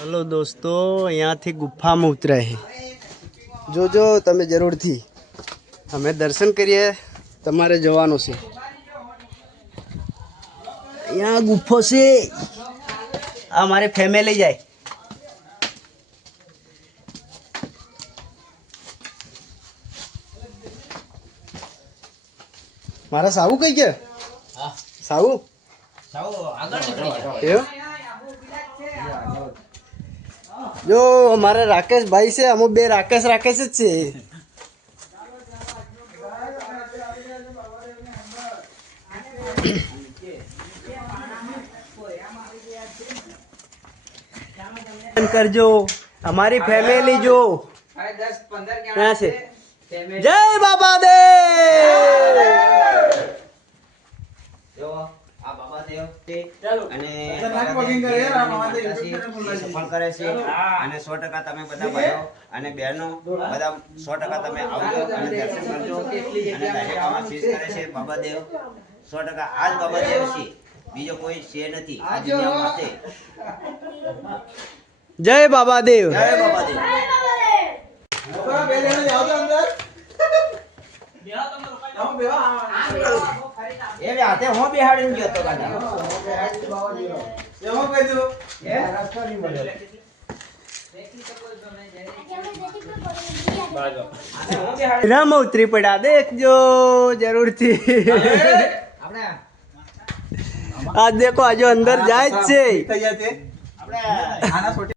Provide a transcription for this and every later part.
Hello दोस्तों, यहाँ थी गुफा में उतरा है जो तमे जरूर थी हमें दर्शन करिए तमारे जवानों से। यहाँ गुफो से हमारे फैमिली जाए। मारा साहू कही क्या? साहू जो हमारे राकेश भाई से हम बे राकेश राकेश ज छे। करजो हमारी फैमिली जो 10-15 यहाँ से जय बाबा देव। અને સફળ કરે છે અને 100% તમે બધા ભાઈઓ અને બહેનો બધા 100% તમે આવજો અને દર્શન કરજો અને ડાયરેક્ટ આમાં શીશ કરે છે બાબા દેવ 100% આજ બાબા દેવ છે, બીજો કોઈ છે નથી આ દુનિયા માટે। જય બાબા દેવ, જય બાબા દેવ। એ બે હાથે હું બેહાડીને ગયો તો કાકા એવો કહી દો એ રસ્તો નહીં મળ્યો રામ ઉતરી પડ્યા देखજો જરૂરથી આપણે આ देखो આજો અંદર જાય છે આપણે આના છોટી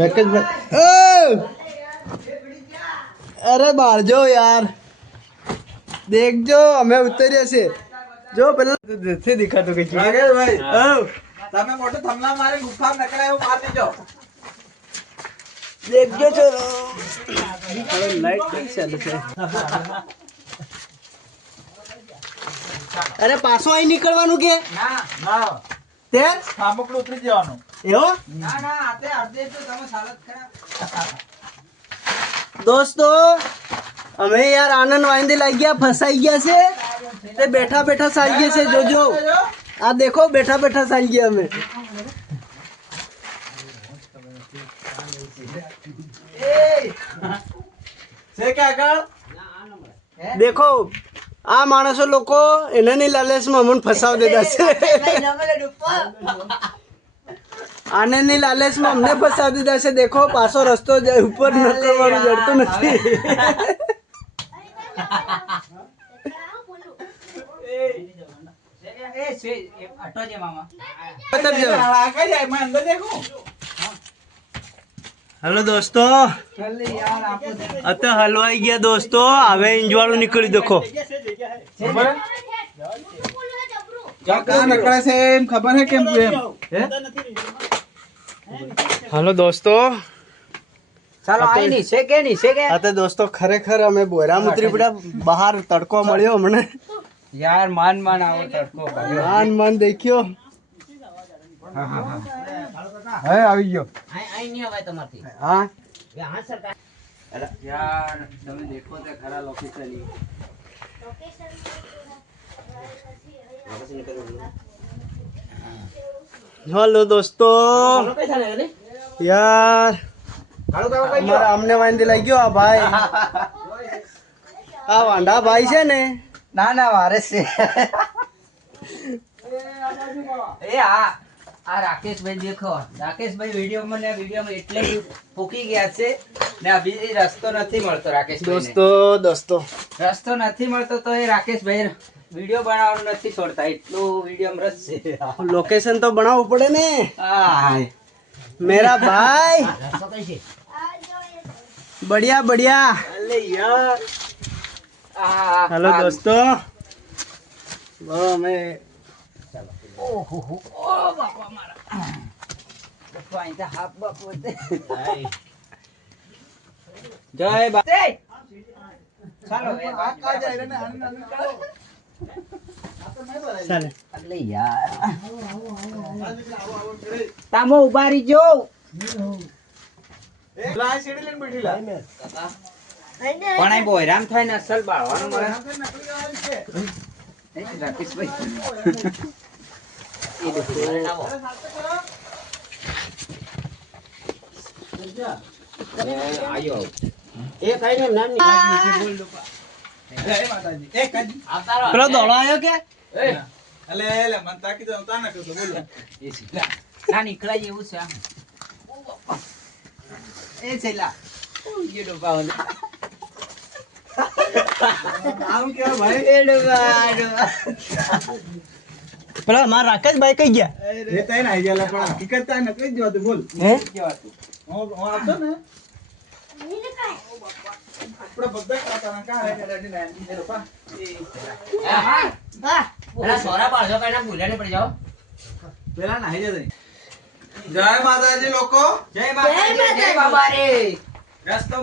राकेश भाई अरे बाहर जाओ यार, देख जो हमें उतरिया से जो पहले से दिखा तो कहीं राकेश भाई તમે મોટો થમલા મારે ગુફા નકળાય હું માર દીજો देख जो चलो अरे लाइट ठीक चल છે। अरे પાછો આઈ નીકળવાનું કે ના ના તે સામકડું ઉતરી જવાનું એવો ના ના આતે અડધે તો તમે હાલત ખરાબ। दोस्तों हमें यार आनंद वाइंदे लग गया, फंसाई गया से ते बैठा बैठा साल गया से जो आ देखो बैठा बैठा साल गया हमें। से क्या कर देखो आ माणसो लोको एनानी लालच में हमन फसाव देता से आने नहीं लालच में हमने फसा दीदा से। देखो पासो रस्तो ऊपर नकरवाळું જડતું નથી हेलो दोस्तों अत हलवाई गया दोस्तों हवे इंजवाळું નીકળી देखो खबर है केम हेलो दोस्तों चलो आई नहीं से के आते दोस्तों खरेखर हमें बोरा मुतरी पड़ा बाहर तड़को मळ्यो हमने यार मान मान आओ तड़को मान मान देखियो हां हां हां है આવી ગયો आई नहीं आवे તમારથી हां ये हां सरकार अरे यार તમે देखो ते खरा लोकेशन हेलो दोस्तों यार हमारा हमने वाइन दिलाई गयो आ भाई आ वांडा भाई से ने ना ना वारे से ए आ राकेश भाई देखो राकेश भाई वीडियो में એટલે ફૂકી ગયા છે ને અભી રસ્તો નથી મળતો રાકેશ ભાઈ दोस्तों રસ્તો નથી મળતો તો એ રાકેશ ભાઈ वीडियो बनावવાનું નથી છોડતા એટલો वीडियो में रस છે। लोकेशन तो बनावવું પડે ને हाय मेरा भाई बढ़िया बढ़िया अरे यार हेलो दोस्तों वो मैं ओहो ओ बापा मारा बापा इधर हाथ बाप होते जय बाते चलो हाथ का जाएगा ना आनंद करो ચાલે એટલે યાર તામો ઉભારી જો એ લાય સીડી લઈને બેઠીલા કાકા પણ આ બોયરામ થાય ને અસલ બાળવાનું મળે રાકેશ ભાઈ પેલો દોડો આવ્યો કે ના નીકળાય એવું છે આમ. એ છેલ્લા આમ કેવા ભાઈ પેલા મારા રાકેશભાઈ કઈ ગયા હે પેલા સોરા પાડજો કઈ ના ભૂલ્યા ને પડી જાઓ. જય માતાજી લોકો જય માતાજી, જય બાબા રે. રસ્તો